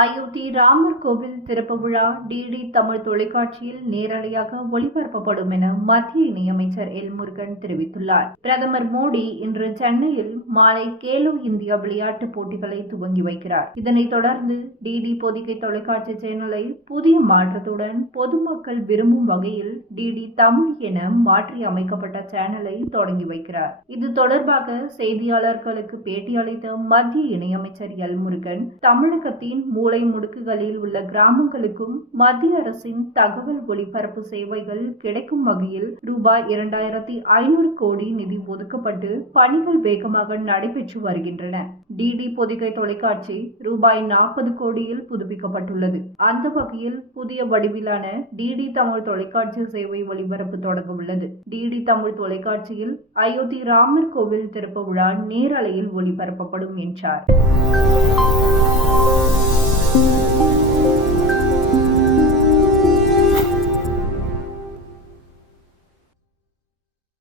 அயோத்தி ராமர் கோவில் திறப்பு விழா டிடி தமிழ் தொலைக்காட்சியில் நேரலையாக ஒளிபரப்பப்படும் என மத்திய இணையமைச்சர் எல் முருகன் தெரிவித்துள்ளார். பிரதமர் மோடி இன்று சென்னையில் மாலை கேலோ இந்தியா விளையாட்டுப் போட்டிகளை துவங்கி வைக்கிறார். இதனைத் தொடர்ந்து டிடி பொதிகை தொலைக்காட்சி சேனலை புதிய மாற்றத்துடன் பொதுமக்கள் விரும்பும் வகையில் டிடி தமிழ் என மாற்றி அமைக்கப்பட்ட சேனலை தொடங்கி வைக்கிறார். இது தொடர்பாக செய்தியாளர்களுக்கு பேட்டியளித்த மத்திய இணையமைச்சர் எல் முருகன் தமிழகத்தின் முடுக்குகளில் உள்ள கிராமங்களுக்கும் மத்திய அரசின் தகவல் ஒளிபரப்பு சேவைகள் கிடைக்கும் வகையில் ரூபாய் இரண்டாயிரத்தி ஐநூறு கோடி நிதி ஒதுக்கப்பட்டு பணிகள் வேகமாக நடைபெற்று வருகின்றன. டிடி பொதிகை தொலைக்காட்சி ரூபாய் நாற்பது கோடியில் புதுப்பிக்கப்பட்டுள்ளது. அந்த வகையில் புதிய வடிவிலான டிடி தமிழ் தொலைக்காட்சி சேவை ஒளிபரப்பு தொடங்க உள்ளது டிடி தமிழ் தொலைக்காட்சியில் அயோத்தி ராமர் கோவில் திறப்பு விழா நேரலையில் ஒளிபரப்பப்படும் என்றார்.